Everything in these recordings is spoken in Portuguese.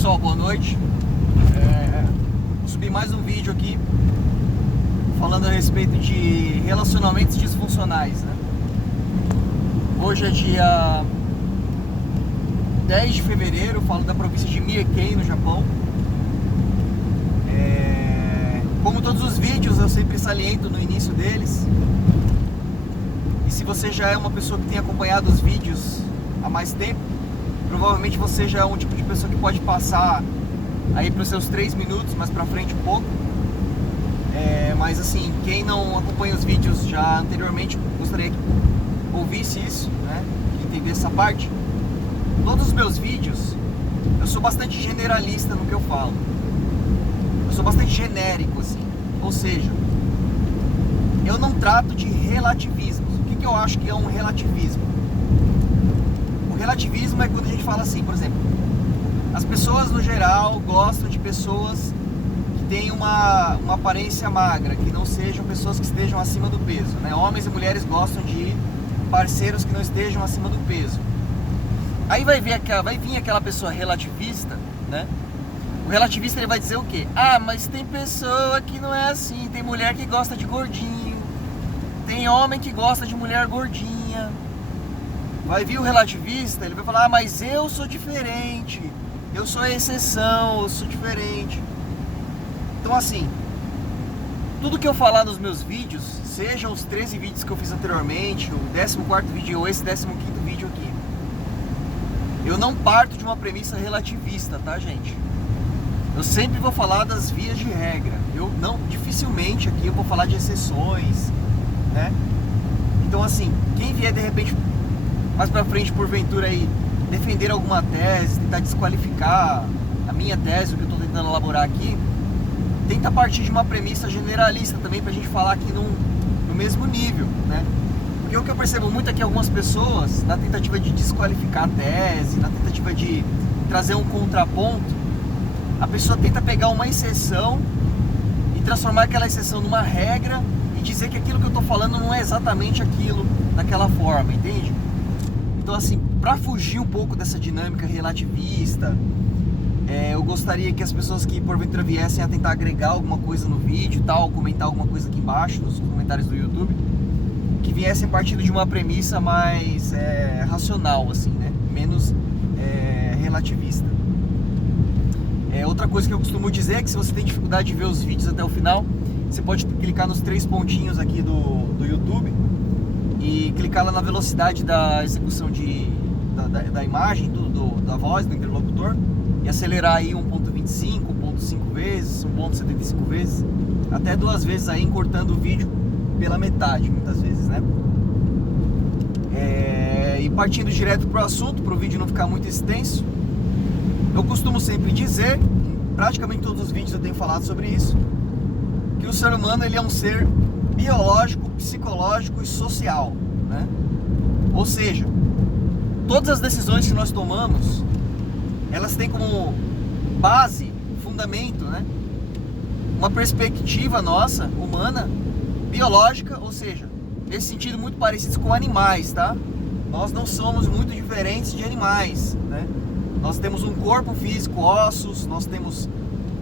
pessoal, boa noite. Vou subir mais um vídeo aqui falando a respeito de relacionamentos disfuncionais, né? Hoje é dia 10 de fevereiro, falo da província de Miyake, no Japão. Como todos os vídeos, eu sempre saliento no início deles. E se você já é uma pessoa que tem acompanhado os vídeos há mais tempo, provavelmente você já é um tipo de pessoa que pode passar aí para os seus 3 minutos, mais pra frente um pouco. Mas assim, quem não acompanha os vídeos já anteriormente, gostaria que ouvisse isso, né? Que entendesse essa parte. Todos os meus vídeos, eu sou bastante generalista no que eu falo. Eu sou bastante genérico, assim. Ou seja, eu não trato de relativismos. O que eu acho que é um relativismo? O relativismo é quando a gente fala assim, por exemplo, as pessoas no geral gostam de pessoas que têm uma aparência magra, que não sejam pessoas que estejam acima do peso, né? Homens e mulheres gostam de parceiros que não estejam acima do peso. Aí vai vir aquela pessoa relativista, né? O relativista, ele vai dizer o quê? Ah, mas tem pessoa que não é assim. Tem mulher que gosta de gordinho, tem homem que gosta de mulher gordinha. Vai vir o relativista, ele vai falar: ah, mas eu sou diferente, eu sou a exceção, eu sou diferente. Então assim, tudo que eu falar nos meus vídeos, sejam os 13 vídeos que eu fiz anteriormente, o 14º vídeo ou esse 15º vídeo aqui, eu não parto de uma premissa relativista, tá, gente? Eu sempre vou falar das vias de regra. Eu não, dificilmente aqui eu vou falar de exceções, né? Então assim, quem vier de repente mais pra frente, porventura aí, defender alguma tese, tentar desqualificar a minha tese, o que eu tô tentando elaborar aqui, tenta partir de uma premissa generalista também pra gente falar aqui no mesmo nível, né? Porque o que eu percebo muito é que algumas pessoas, na tentativa de desqualificar a tese, na tentativa de trazer um contraponto, a pessoa tenta pegar uma exceção e transformar aquela exceção numa regra e dizer que aquilo que eu tô falando não é exatamente aquilo daquela forma, entende? Então assim, para fugir um pouco dessa dinâmica relativista, eu gostaria que as pessoas que porventura viessem a tentar agregar alguma coisa no vídeo e tal, comentar alguma coisa aqui embaixo nos comentários do YouTube, que viessem partindo de uma premissa mais racional, assim, né? Menos relativista. Outra coisa que eu costumo dizer é que se você tem dificuldade de ver os vídeos até o final, você pode clicar nos 3 pontinhos aqui do YouTube e clicar lá na velocidade da execução da imagem, da voz, do interlocutor, e acelerar aí 1.25, 1.5 vezes, 1.75 vezes, até 2 vezes aí, encurtando o vídeo pela metade, muitas vezes, né? E partindo direto pro assunto, para o vídeo não ficar muito extenso, eu costumo sempre dizer, em praticamente todos os vídeos eu tenho falado sobre isso, que o ser humano, ele é um ser biológico, psicológico e social, né? Ou seja, todas as decisões que nós tomamos, elas têm como base, fundamento, né? Uma perspectiva nossa, humana, biológica, ou seja, nesse sentido muito parecidos com animais, tá? Nós não somos muito diferentes de animais, né? Nós temos um corpo físico, ossos, nós temos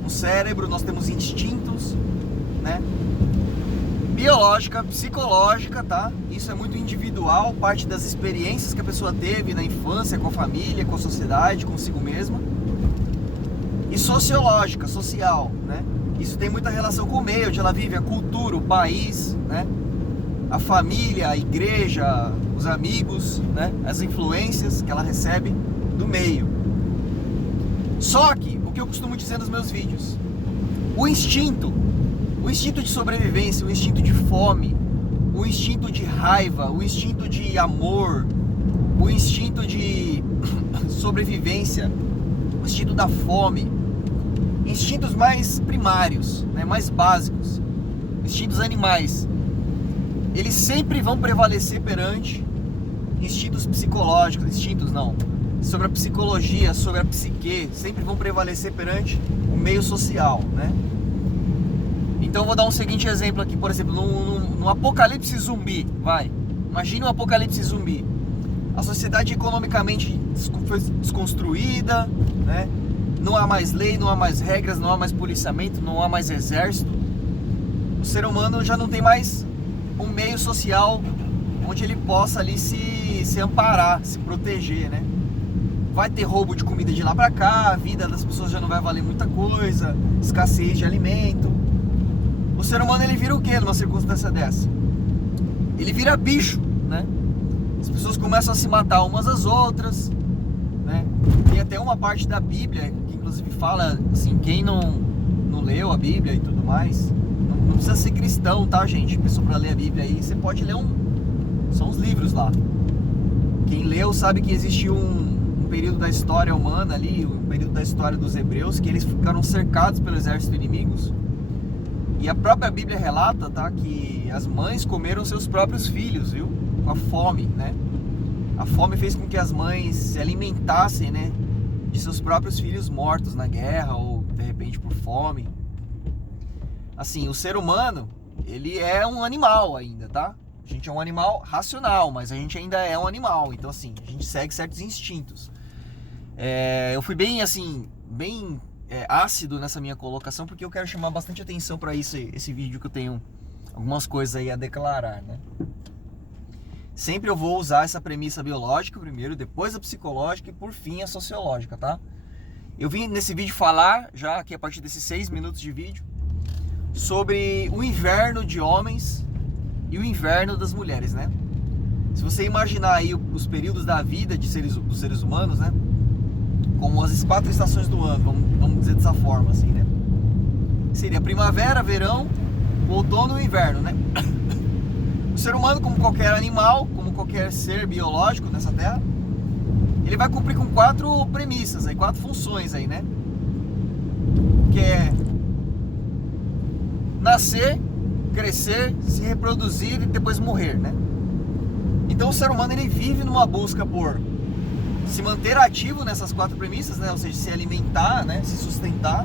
um cérebro, nós temos instintos, né? Biológica, psicológica, tá? Isso é muito individual, parte das experiências que a pessoa teve na infância, com a família, com a sociedade, consigo mesma. E sociológica, social, né? Isso tem muita relação com o meio onde ela vive, a cultura, o país, né? A família, a igreja, os amigos, né? As influências que ela recebe do meio. Só que, o que eu costumo dizer nos meus vídeos, o instinto de sobrevivência, o instinto de fome, o instinto de raiva, o instinto de amor, o instinto de sobrevivência, o instinto da fome, instintos mais primários, né, mais básicos, instintos animais, eles sempre vão prevalecer perante instintos psicológicos, sobre a psicologia, sobre a psique, sempre vão prevalecer perante o meio social, né? Então eu vou dar um seguinte exemplo aqui, por exemplo, num apocalipse zumbi, imagine um apocalipse zumbi. A sociedade economicamente foi desconstruída, né? não há mais lei, não há mais regras, não há mais policiamento, não há mais exército. O ser humano já não tem mais um meio social onde ele possa ali se amparar, se proteger, né? Vai ter roubo de comida de lá pra cá, a vida das pessoas já não vai valer muita coisa, escassez de alimento. O ser humano, ele vira o quê numa circunstância dessa? Ele vira bicho, né? As pessoas começam a se matar umas às outras, né? Tem até uma parte da Bíblia que inclusive fala assim, quem não leu a Bíblia e tudo mais, não precisa ser cristão, tá, gente? Pessoa pra ler a Bíblia aí, você pode ler são os livros lá. Quem leu sabe que existiu um período da história humana ali, um período da história dos hebreus, que eles ficaram cercados pelo exército inimigos. E a própria Bíblia relata, tá, que as mães comeram seus próprios filhos, viu? Com a fome, né? A fome fez com que as mães se alimentassem, né, de seus próprios filhos mortos na guerra ou de repente por fome. Assim, o ser humano, ele é um animal ainda, tá? A gente é um animal racional, mas a gente ainda é um animal. Então, assim, a gente segue certos instintos. Eu fui bem, assim, ácido nessa minha colocação, porque eu quero chamar bastante atenção para esse vídeo, que eu tenho algumas coisas aí a declarar, né? Sempre eu vou usar essa premissa biológica primeiro, depois a psicológica e por fim a sociológica, tá? Eu vim nesse vídeo falar, já aqui a partir desses 6 minutos de vídeo, sobre o inverno de homens e o inverno das mulheres, né? Se você imaginar aí os períodos da vida dos seres humanos, né? Como as 4 estações do ano, vamos dizer dessa forma, assim, né? Seria primavera, verão, outono e inverno, né? O ser humano, como qualquer animal, como qualquer ser biológico nessa terra, ele vai cumprir com 4 premissas, aí, 4 funções aí, né? Que é nascer, crescer, se reproduzir e depois morrer, né? Então o ser humano, ele vive numa busca por se manter ativo nessas 4 premissas, né? Ou seja, se alimentar, né? Se sustentar.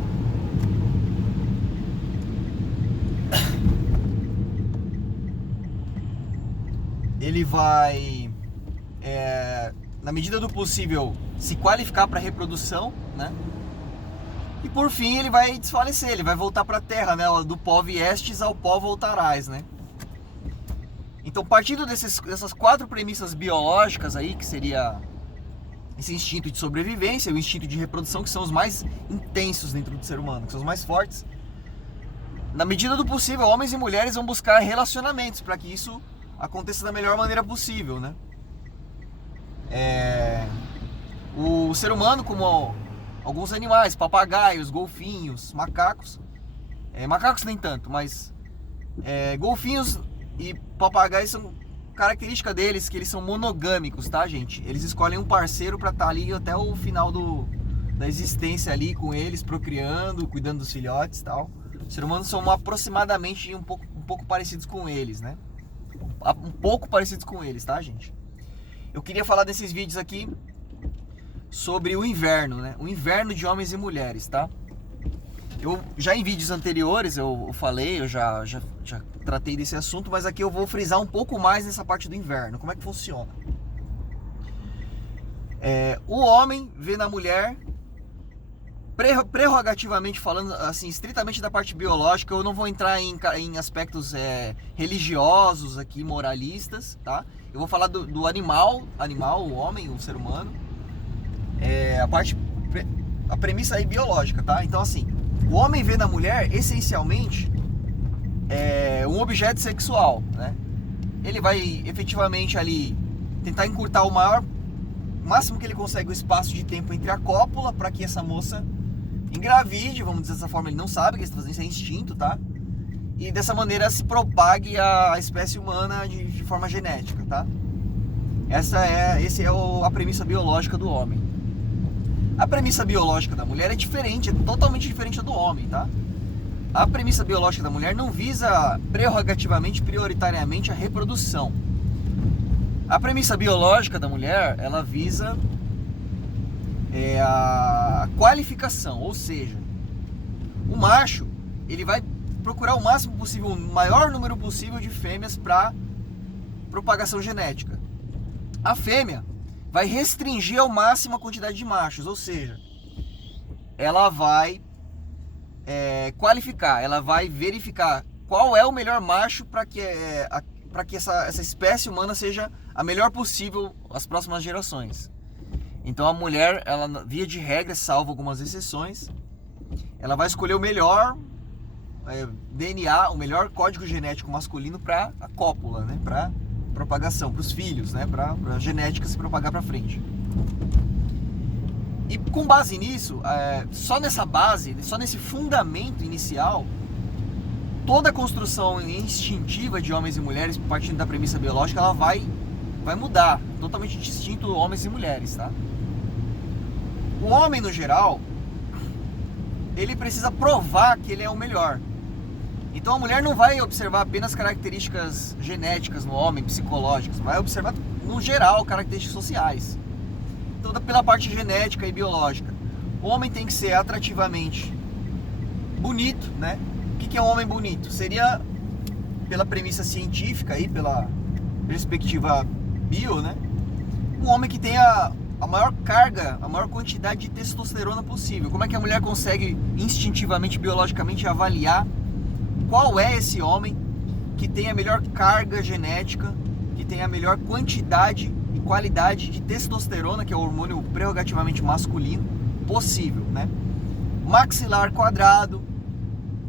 Ele vai, na medida do possível, se qualificar para a reprodução, né? E por fim ele vai desfalecer, ele vai voltar para a terra, né? Do pó viestes ao pó voltarás, né? Então, partindo dessas 4 premissas biológicas aí, que seria esse instinto de sobrevivência e o instinto de reprodução, que são os mais intensos dentro do ser humano, que são os mais fortes, na medida do possível, homens e mulheres vão buscar relacionamentos para que isso aconteça da melhor maneira possível, né? O ser humano, como alguns animais, papagaios, golfinhos, macacos, macacos nem tanto, mas golfinhos e papagaios são característica deles que eles são monogâmicos, tá, gente? Eles escolhem um parceiro para estar ali até o final da existência ali com eles, procriando, cuidando dos filhotes e tal. Os seres humanos são aproximadamente um pouco parecidos com eles, né? Um pouco parecidos com eles, tá, gente? Eu queria falar desses vídeos aqui sobre o inverno, né? O inverno de homens e mulheres, tá? Eu já em vídeos anteriores eu falei, eu já tratei desse assunto, mas aqui eu vou frisar um pouco mais nessa parte do inverno. Como é que funciona? O homem vê na mulher, prerrogativamente falando, assim, estritamente da parte biológica, eu não vou entrar em aspectos religiosos aqui, moralistas, tá? Eu vou falar do animal, o homem, o ser humano. A premissa aí biológica, tá? Então, assim, o homem vê na mulher, essencialmente, um objeto sexual, né? Ele vai efetivamente ali tentar encurtar o máximo que ele consegue o espaço de tempo entre a cópula para que essa moça engravide, vamos dizer dessa forma. Ele não sabe que ele está fazendo isso, é instinto, tá? E dessa maneira se propague a espécie humana de forma genética, tá? Essa é a premissa biológica do homem. A premissa biológica da mulher é diferente, é totalmente diferente do homem, tá? A premissa biológica da mulher não visa prerrogativamente, prioritariamente a reprodução. A premissa biológica da mulher, ela visa a qualificação, ou seja, o macho, ele vai procurar o máximo possível, o maior número possível de fêmeas para propagação genética. A fêmea vai restringir ao máximo a quantidade de machos, ou seja, ela vai qualificar, ela vai verificar qual é o melhor macho para que essa espécie humana seja a melhor possível às próximas gerações. Então a mulher, ela, via de regra, salvo algumas exceções, ela vai escolher o melhor DNA, o melhor código genético masculino para a cópula, né? Para propagação, para os filhos, né? Para a genética se propagar para frente. E com base nisso, só nessa base, só nesse fundamento inicial, toda a construção instintiva de homens e mulheres, partindo da premissa biológica, ela vai mudar, totalmente distinto homens e mulheres, tá? O homem, no geral, ele precisa provar que ele é o melhor. Então a mulher não vai observar apenas características genéticas no homem, psicológicas, vai observar, no geral, características sociais. Então, pela parte genética e biológica, o homem tem que ser atrativamente bonito, né? O que é um homem bonito? Seria, pela premissa científica e pela perspectiva bio, né? Um homem que tenha a maior carga, a maior quantidade de testosterona possível. Como é que a mulher consegue instintivamente, biologicamente avaliar qual é esse homem que tem a melhor carga genética, que tem a melhor quantidade e qualidade de testosterona, que é o hormônio prerrogativamente masculino, possível, né? Maxilar quadrado,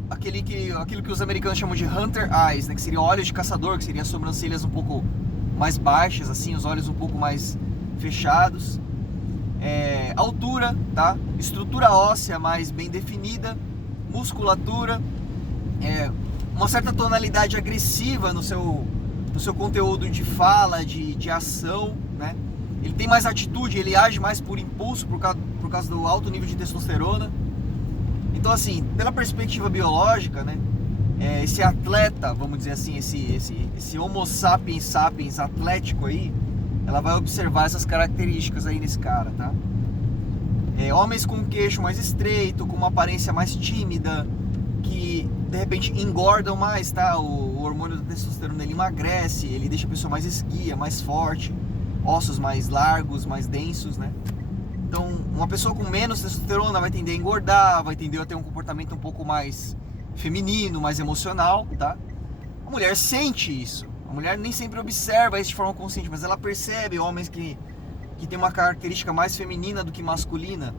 aquilo que os americanos chamam de hunter eyes, né? Que seria olhos de caçador, que seria as sobrancelhas um pouco mais baixas, assim, os olhos um pouco mais fechados. Altura, tá? Estrutura óssea mais bem definida, musculatura, uma certa tonalidade agressiva no seu conteúdo de fala, de ação, né? Ele tem mais atitude, ele age mais por impulso, por causa do alto nível de testosterona. Então, assim, pela perspectiva biológica, né? Esse atleta, vamos dizer assim, esse homo sapiens sapiens atlético aí, ela vai observar essas características aí nesse cara, tá? Homens com queixo mais estreito, com uma aparência mais tímida, que de repente engordam mais, tá? O hormônio da testosterona, ele emagrece, ele deixa a pessoa mais esguia, mais forte, ossos mais largos, mais densos, né? Então, uma pessoa com menos testosterona vai tender a engordar, vai tender a ter um comportamento um pouco mais feminino, mais emocional, tá? A mulher sente isso. A mulher nem sempre observa isso de forma consciente, mas ela percebe homens que tem uma característica mais feminina do que masculina.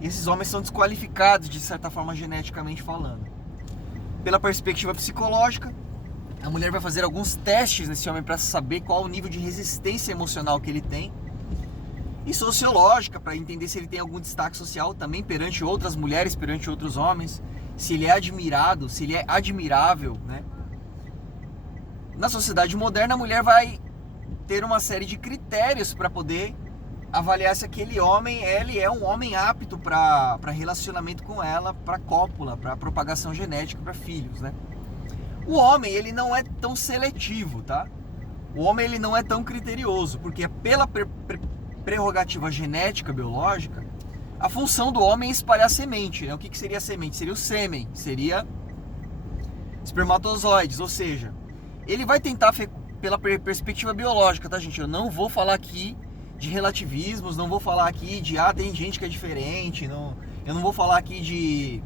E esses homens são desqualificados, de certa forma, geneticamente falando. Pela perspectiva psicológica, a mulher vai fazer alguns testes nesse homem para saber qual o nível de resistência emocional que ele tem. E sociológica, para entender se ele tem algum destaque social também perante outras mulheres, perante outros homens. Se ele é admirado, se ele é admirável, né? Na sociedade moderna, a mulher vai ter uma série de critérios para poder avaliar se aquele homem, ele é um homem apto para relacionamento com ela, para cópula, para propagação genética, para filhos, né? O homem, ele não é tão seletivo, tá? O homem, ele não é tão criterioso, porque pela prerrogativa genética, biológica, a função do homem é espalhar semente, né? O que seria a semente? Seria o sêmen, seria espermatozoides, ou seja, ele vai tentar, pela perspectiva biológica, tá, gente? Eu não vou falar aqui de relativismos, não vou falar aqui de, tem gente que é diferente, eu não vou falar aqui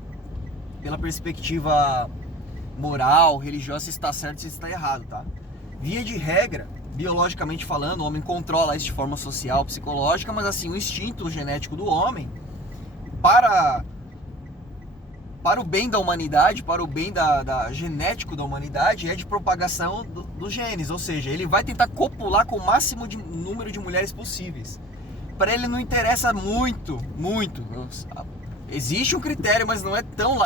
pela perspectiva moral, religiosa, se está certo, se está errado, tá? Via de regra, biologicamente falando, o homem controla isso de forma social, psicológica, mas assim, o instinto genético do homem, para o bem da humanidade, para o bem da genético da humanidade, é de propagação dos genes, ou seja, ele vai tentar copular com o máximo de número de mulheres possíveis. Para ele não interessa muito, existe um critério, mas não é tão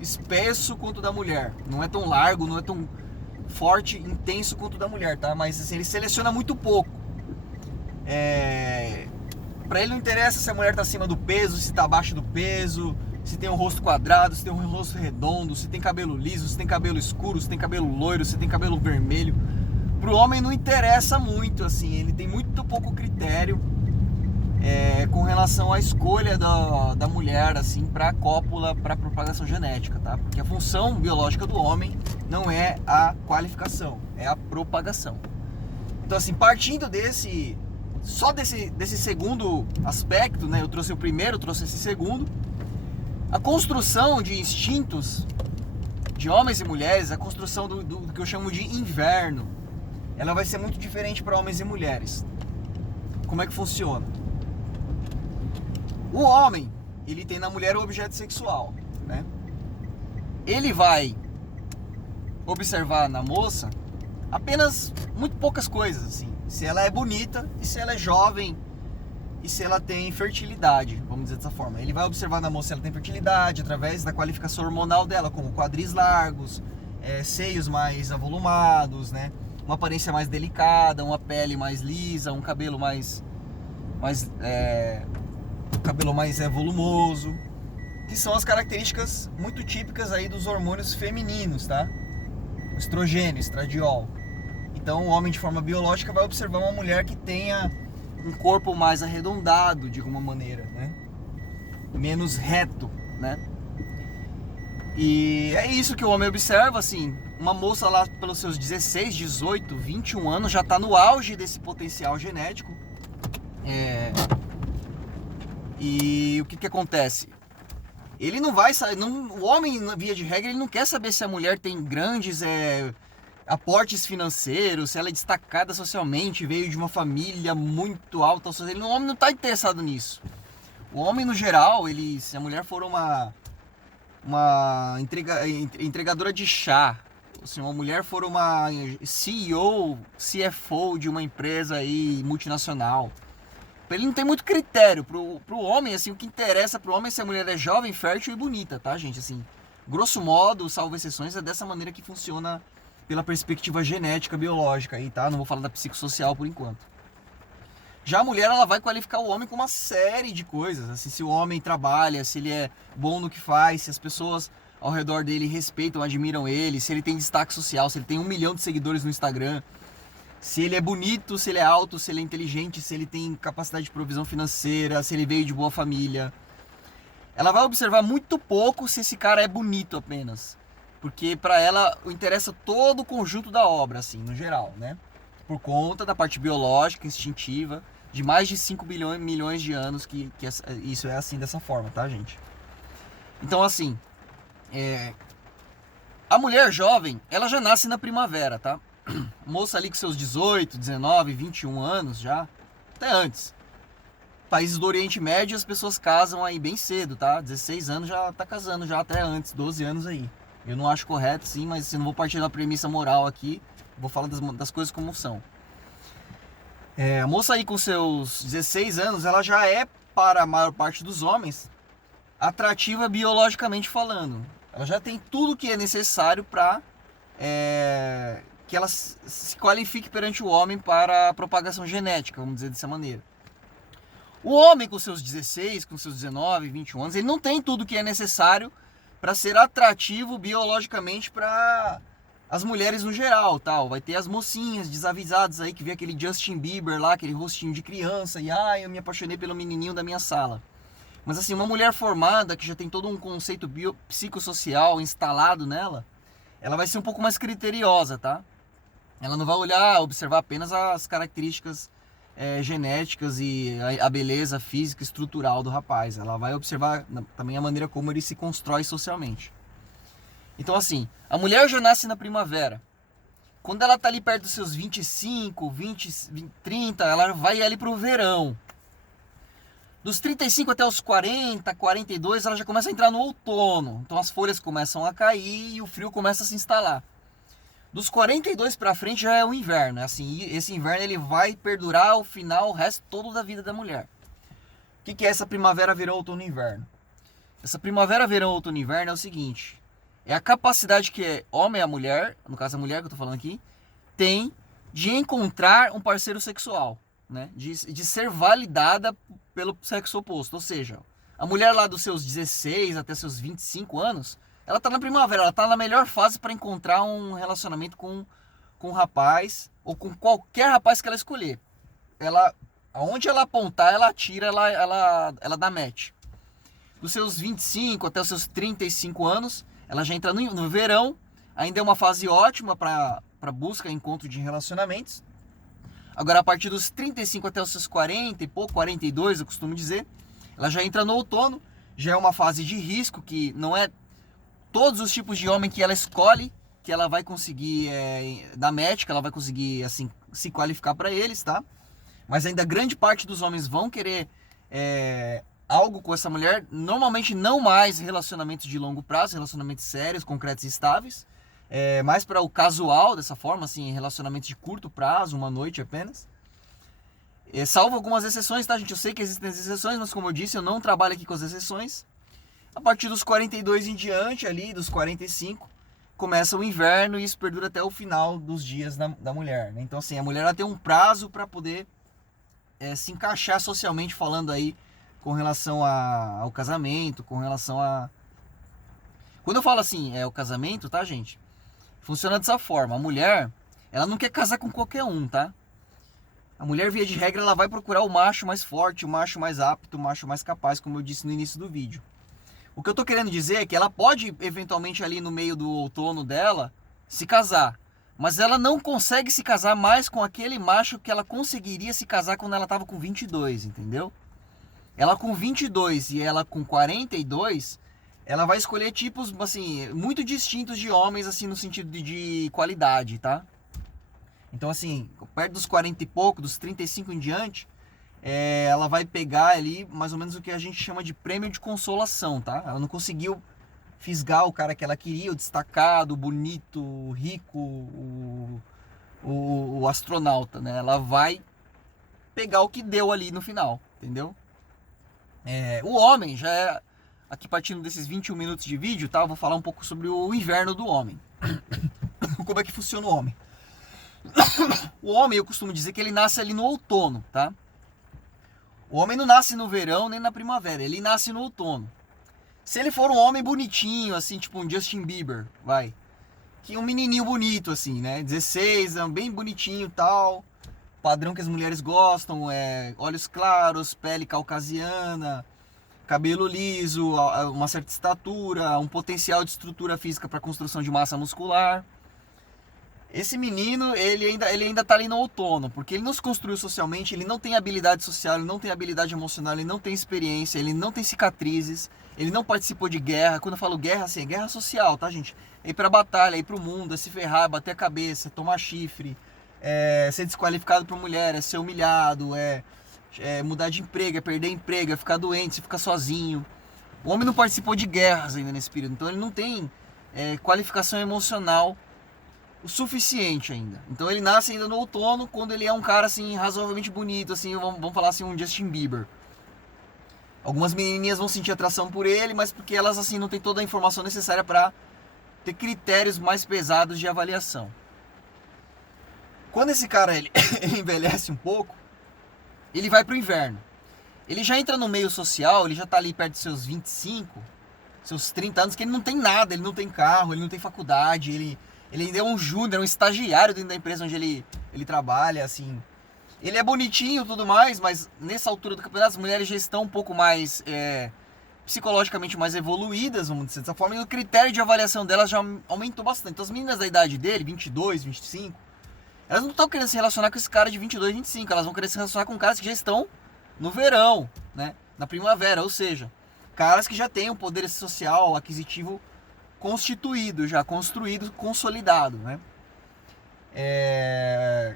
espesso quanto o da mulher, não é tão largo, não é tão forte, intenso quanto o da mulher, tá? Mas assim, ele seleciona muito pouco. Para ele não interessa se a mulher está acima do peso, se está abaixo do peso, se tem um rosto quadrado, se tem um rosto redondo, se tem cabelo liso, se tem cabelo escuro, se tem cabelo loiro, se tem cabelo vermelho. Pro homem não interessa muito, assim, ele tem muito pouco critério com relação à escolha da mulher, assim, para cópula, para propagação genética, tá? Porque a função biológica do homem não é a qualificação, é a propagação. Então, assim, partindo desse segundo aspecto, né? Eu trouxe o primeiro, trouxe esse segundo. A construção de instintos de homens e mulheres, a construção do que eu chamo de inverno, ela vai ser muito diferente para homens e mulheres. Como é que funciona? O homem, ele tem na mulher o objeto sexual, né? Ele vai observar na moça apenas muito poucas coisas, assim. Se ela é bonita e se ela é jovem e se ela tem fertilidade, vamos dizer dessa forma. Ele vai observar na moça se ela tem fertilidade através da qualificação hormonal dela, como quadris largos, seios mais avolumados, né? Uma aparência mais delicada, uma pele mais lisa, um cabelo mais volumoso, que são as características muito típicas aí dos hormônios femininos, tá? O estrogênio, estradiol. Então o homem de forma biológica vai observar uma mulher que tenha um corpo mais arredondado, de alguma maneira, né? Menos reto, né? E é isso que o homem observa, assim, uma moça lá pelos seus 16, 18, 21 anos já está no auge desse potencial genético. E o que acontece? Ele não vai saber, o homem, via de regra, ele não quer saber se a mulher tem grandes aportes financeiros, se ela é destacada socialmente, veio de uma família muito alta. O homem não está interessado nisso. O homem, no geral, se a mulher for uma entregadora de chá, se uma mulher for uma CEO, CFO de uma empresa aí multinacional, ele não tem muito critério pro homem, assim, o que interessa pro homem é se a mulher é jovem, fértil e bonita, tá, gente? Assim, grosso modo, salvo exceções, é dessa maneira que funciona pela perspectiva genética, biológica aí, tá? Não vou falar da psicossocial por enquanto. Já a mulher, ela vai qualificar o homem com uma série de coisas, assim, se o homem trabalha, se ele é bom no que faz, se as pessoas ao redor dele respeitam, admiram ele, se ele tem destaque social, se ele tem 1 milhão de seguidores no Instagram, se ele é bonito, se ele é alto, se ele é inteligente, se ele tem capacidade de provisão financeira, se ele veio de boa família. Ela vai observar muito pouco se esse cara é bonito apenas, porque para ela interessa todo o conjunto da obra, assim, no geral, né? Por conta da parte biológica, instintiva, de mais de 5 milhões de anos que isso é assim, dessa forma, tá, gente? Então, assim, a mulher jovem, ela já nasce na primavera, tá? Moça ali com seus 18, 19, 21 anos já, até antes. Países do Oriente Médio, as pessoas casam aí bem cedo, tá? 16 anos já tá casando, já até antes, 12 anos aí. Eu não acho correto, sim, mas assim, não vou partir da premissa moral aqui, vou falar das coisas como são. A moça aí com seus 16 anos, ela já é, para a maior parte dos homens, atrativa biologicamente falando. Ela já tem tudo que é necessário para que ela se qualifique perante o homem para a propagação genética, vamos dizer dessa maneira. O homem com seus 16, com seus 19, 21 anos, ele não tem tudo que é necessário para ser atrativo biologicamente para as mulheres no geral, tal. Vai ter as mocinhas desavisadas aí que vê aquele Justin Bieber lá, aquele rostinho de criança e eu me apaixonei pelo menininho da minha sala. Mas assim, uma mulher formada que já tem todo um conceito psicossocial instalado nela, ela vai ser um pouco mais criteriosa, tá? Ela não vai observar apenas as características genéticas e a beleza física estrutural do rapaz. Ela vai observar também a maneira como ele se constrói socialmente. Então assim, a mulher já nasce na primavera. Quando ela tá ali perto dos seus 25, 20, 30, ela vai ali pro verão. Dos 35 até os 40, 42, ela já começa a entrar no outono. Então as folhas começam a cair e o frio começa a se instalar. Dos 42 para frente já é o inverno, assim, esse inverno ele vai perdurar o resto todo da vida da mulher. O que é essa primavera, verão, outono e inverno? Essa primavera, verão, outono e inverno é o seguinte, é a capacidade que homem e a mulher, no caso a mulher que eu tô falando aqui, tem de encontrar um parceiro sexual, né? De ser validada pelo sexo oposto, ou seja, a mulher lá dos seus 16 até seus 25 anos, ela tá na primavera, ela tá na melhor fase para encontrar um relacionamento com um rapaz, ou com qualquer rapaz que ela escolher. Aonde ela apontar, ela atira, ela dá match. Dos seus 25 até os seus 35 anos, ela já entra no verão, ainda é uma fase ótima para busca e encontro de relacionamentos. Agora, a partir dos 35 até os seus 40 e pouco, 42, eu costumo dizer, ela já entra no outono, já é uma fase de risco, que não é todos os tipos de homem que ela escolhe que ela vai conseguir dar match, que ela vai conseguir assim se qualificar para eles, tá? Mas ainda grande parte dos homens vão querer algo com essa mulher, normalmente não mais relacionamentos de longo prazo, relacionamentos sérios, concretos e estáveis, mais para o casual, dessa forma, assim, relacionamentos de curto prazo, uma noite apenas. Salvo algumas exceções, tá, gente? Eu sei que existem as exceções, mas como eu disse, eu não trabalho aqui com as exceções. A partir dos 42 em diante, ali, dos 45, começa o inverno e isso perdura até o final dos dias da mulher, né? Então, assim, a mulher ela tem um prazo para poder se encaixar socialmente falando aí com relação ao casamento, com relação a... Quando eu falo assim, o casamento, tá, gente? Funciona dessa forma. A mulher, ela não quer casar com qualquer um, tá? A mulher, via de regra, ela vai procurar o macho mais forte, o macho mais apto, o macho mais capaz, como eu disse no início do vídeo. O que eu tô querendo dizer é que ela pode, eventualmente, ali no meio do outono dela, se casar. Mas ela não consegue se casar mais com aquele macho que ela conseguiria se casar quando ela tava com 22, entendeu? Ela com 22 e ela com 42, ela vai escolher tipos, assim, muito distintos de homens, assim, no sentido de qualidade, tá? Então, assim, perto dos 40 e pouco, dos 35 em diante, ela vai pegar ali mais ou menos o que a gente chama de prêmio de consolação, tá? Ela não conseguiu fisgar o cara que ela queria, o destacado, o bonito, o rico, o astronauta, né? Ela vai pegar o que deu ali no final, entendeu? O homem já é... Aqui partindo desses 21 minutos de vídeo, tá? Eu vou falar um pouco sobre o inverno do homem. Como é que funciona o homem? O homem, eu costumo dizer que ele nasce ali no outono, tá? O homem não nasce no verão nem na primavera, ele nasce no outono. Se ele for um homem bonitinho, assim, tipo um Justin Bieber, vai. Que um menininho bonito, assim, né? 16, bem bonitinho e tal. Padrão que as mulheres gostam, olhos claros, pele caucasiana, cabelo liso, uma certa estatura, um potencial de estrutura física para construção de massa muscular. Esse menino, ele ainda tá ali no outono, porque ele não se construiu socialmente, ele não tem habilidade social, ele não tem habilidade emocional, ele não tem experiência, ele não tem cicatrizes, ele não participou de guerra. Quando eu falo guerra, assim, é guerra social, tá, gente? É ir pra batalha, é ir pro mundo, é se ferrar, bater a cabeça, é tomar chifre, ser desqualificado por mulher, é ser humilhado, é mudar de emprego, é perder emprego, é ficar doente, é ficar sozinho. O homem não participou de guerras ainda nesse período, então ele não tem qualificação emocional o suficiente ainda. Então ele nasce ainda no outono, quando ele é um cara assim razoavelmente bonito, assim, vamos falar assim, um Justin Bieber. Algumas menininhas vão sentir atração por ele, mas porque elas assim não têm toda a informação necessária para ter critérios mais pesados de avaliação. Quando esse cara ele envelhece um pouco, ele vai pro inverno. Ele já entra no meio social, ele já tá ali perto dos seus 25, seus 30 anos, que ele não tem nada, ele não tem carro, ele não tem faculdade, ele ainda é um júnior, um estagiário dentro da empresa onde ele trabalha, assim. Ele é bonitinho e tudo mais, mas nessa altura do campeonato as mulheres já estão um pouco mais psicologicamente mais evoluídas, vamos dizer dessa forma, e o critério de avaliação delas já aumentou bastante. Então as meninas da idade dele, 22, 25, elas não estão querendo se relacionar com esse cara de 22, 25, elas vão querer se relacionar com caras que já estão no verão, né? Na primavera, ou seja, caras que já têm um poder social, aquisitivo constituído, já construído, consolidado, né?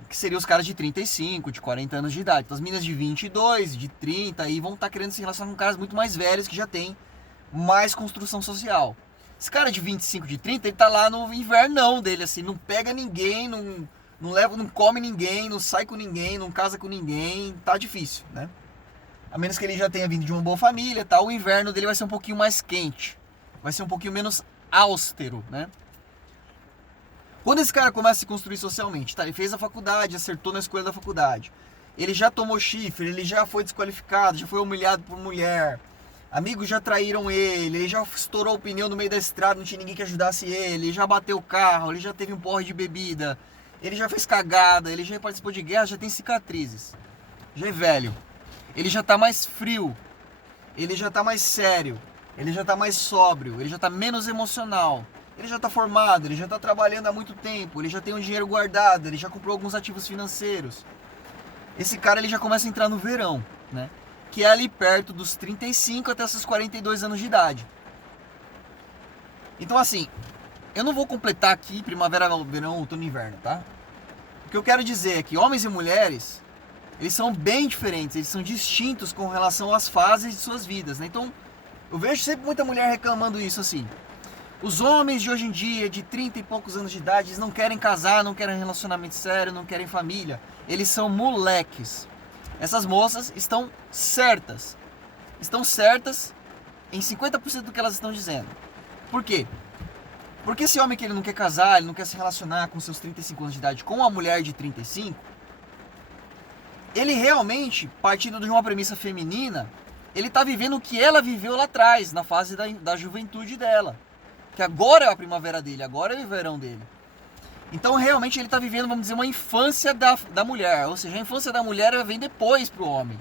Que seriam os caras de 35, de 40 anos de idade. Então as meninas de 22, de 30 aí vão estar querendo se relacionar com caras muito mais velhos que já têm mais construção social. Esse cara de 25, de 30, ele tá lá no invernão dele, assim, não pega ninguém, não leva, não come ninguém, não sai com ninguém, não casa com ninguém, tá difícil, né? A menos que ele já tenha vindo de uma boa família, tá? O inverno dele vai ser um pouquinho mais quente, vai ser um pouquinho menos austero, né? Quando esse cara começa a se construir socialmente, tá? Ele fez a faculdade, acertou na escolha da faculdade, ele já tomou chifre, ele já foi desqualificado, já foi humilhado por mulher, amigos já traíram ele já estourou o pneu no meio da estrada, não tinha ninguém que ajudasse ele já bateu o carro, ele já teve um porre de bebida, ele já fez cagada, ele já participou de guerra, já tem cicatrizes, já é velho, ele já tá mais frio, ele já tá mais sério, ele já tá mais sóbrio, ele já tá menos emocional, ele já tá formado, ele já tá trabalhando há muito tempo, ele já tem um dinheiro guardado, ele já comprou alguns ativos financeiros. Esse cara ele já começa a entrar no verão, né? que é ali perto dos 35 até seus 42 anos de idade. Então assim, eu não vou completar aqui primavera, verão, outono e inverno, tá? O que eu quero dizer é que homens e mulheres, eles são bem diferentes, eles são distintos com relação às fases de suas vidas, né? Então, eu vejo sempre muita mulher reclamando isso assim. Os homens de hoje em dia, de 30 e poucos anos de idade, eles não querem casar, não querem relacionamento sério, não querem família. Eles são moleques. Essas moças estão certas. Estão certas em 50% do que elas estão dizendo. Por quê? Porque esse homem que ele não quer casar, ele não quer se relacionar com seus 35 anos de idade com uma mulher de 35, ele realmente, partindo de uma premissa feminina, ele está vivendo o que ela viveu lá atrás, na fase da juventude dela. Que agora é a primavera dele, agora é o verão dele. Então realmente ele está vivendo, vamos dizer, uma infância da mulher. Ou seja, a infância da mulher vem depois pro homem.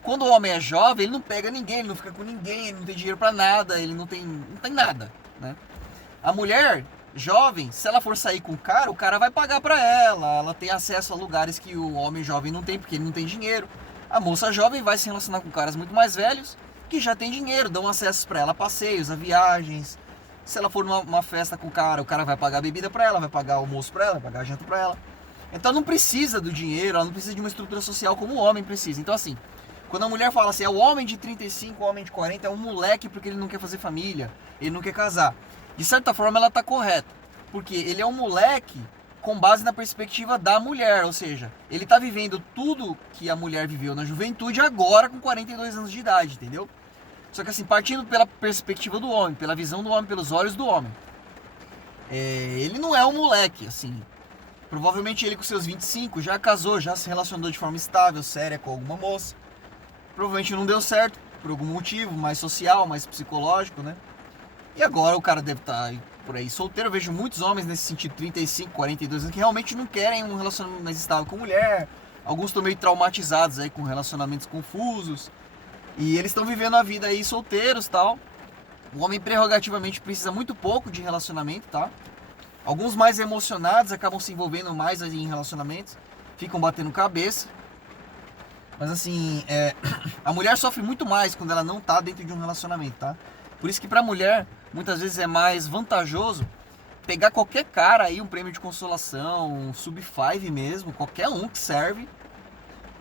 Quando o homem é jovem, ele não pega ninguém, ele não fica com ninguém, ele não tem dinheiro para nada, ele não tem nada, né? A mulher jovem, se ela for sair com o cara vai pagar para ela tem acesso a lugares que o homem jovem não tem, porque ele não tem dinheiro. A moça jovem vai se relacionar com caras muito mais velhos, que já tem dinheiro, dão acesso para ela a passeios, a viagens. Se ela for numa festa com o cara vai pagar a bebida para ela, vai pagar o almoço para ela, vai pagar a janta para ela. Então não precisa do dinheiro, ela não precisa de uma estrutura social como o homem precisa. Então assim, quando a mulher fala assim, é o homem de 35, o homem de 40, é um moleque porque ele não quer fazer família, ele não quer casar. De certa forma ela está correta, porque ele é um moleque com base na perspectiva da mulher, ou seja, ele está vivendo tudo que a mulher viveu na juventude agora com 42 anos de idade, entendeu? Só que assim, partindo pela perspectiva do homem, pela visão do homem, pelos olhos do homem, ele não é um moleque, assim. Provavelmente ele com seus 25 já casou, já se relacionou de forma estável, séria com alguma moça. Provavelmente não deu certo, por algum motivo, mais social, mais psicológico, né? E agora o cara deve estar por aí solteiro. Eu vejo muitos homens nesse sentido, 35, 42 anos, que realmente não querem um relacionamento mais estável com mulher. Alguns estão meio traumatizados aí com relacionamentos confusos. E eles estão vivendo a vida aí solteiros e tal. O homem prerrogativamente precisa muito pouco de relacionamento, tá? Alguns mais emocionados acabam se envolvendo mais em relacionamentos, ficam batendo cabeça. Mas assim, a mulher sofre muito mais quando ela não tá dentro de um relacionamento, tá? Por isso que pra mulher, muitas vezes é mais vantajoso pegar qualquer cara aí, um prêmio de consolação, um sub-5 mesmo, qualquer um que serve,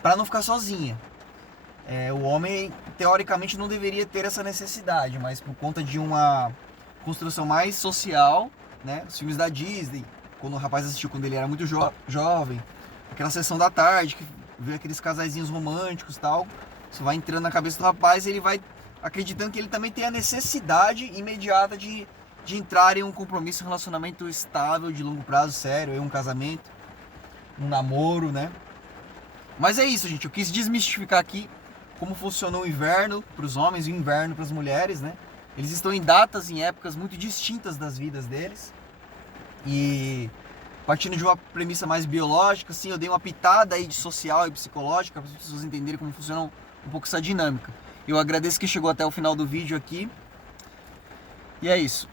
pra não ficar sozinha. O homem, teoricamente, não deveria ter essa necessidade, mas por conta de uma construção mais social, né? Os filmes da Disney, quando o rapaz assistiu quando ele era muito jovem, aquela sessão da tarde, que vê aqueles casaizinhos românticos e tal, isso vai entrando na cabeça do rapaz e ele vai acreditando que ele também tem a necessidade imediata de entrar em um compromisso, um relacionamento estável, de longo prazo, sério, um casamento, um namoro, né? Mas é isso, gente, eu quis desmistificar aqui como funciona o inverno para os homens e o inverno para as mulheres, né? Eles estão em datas, em épocas muito distintas das vidas deles. E partindo de uma premissa mais biológica, assim, eu dei uma pitada aí de social e psicológica para as pessoas entenderem como funciona um pouco essa dinâmica. Eu agradeço que chegou até o final do vídeo aqui. E é isso.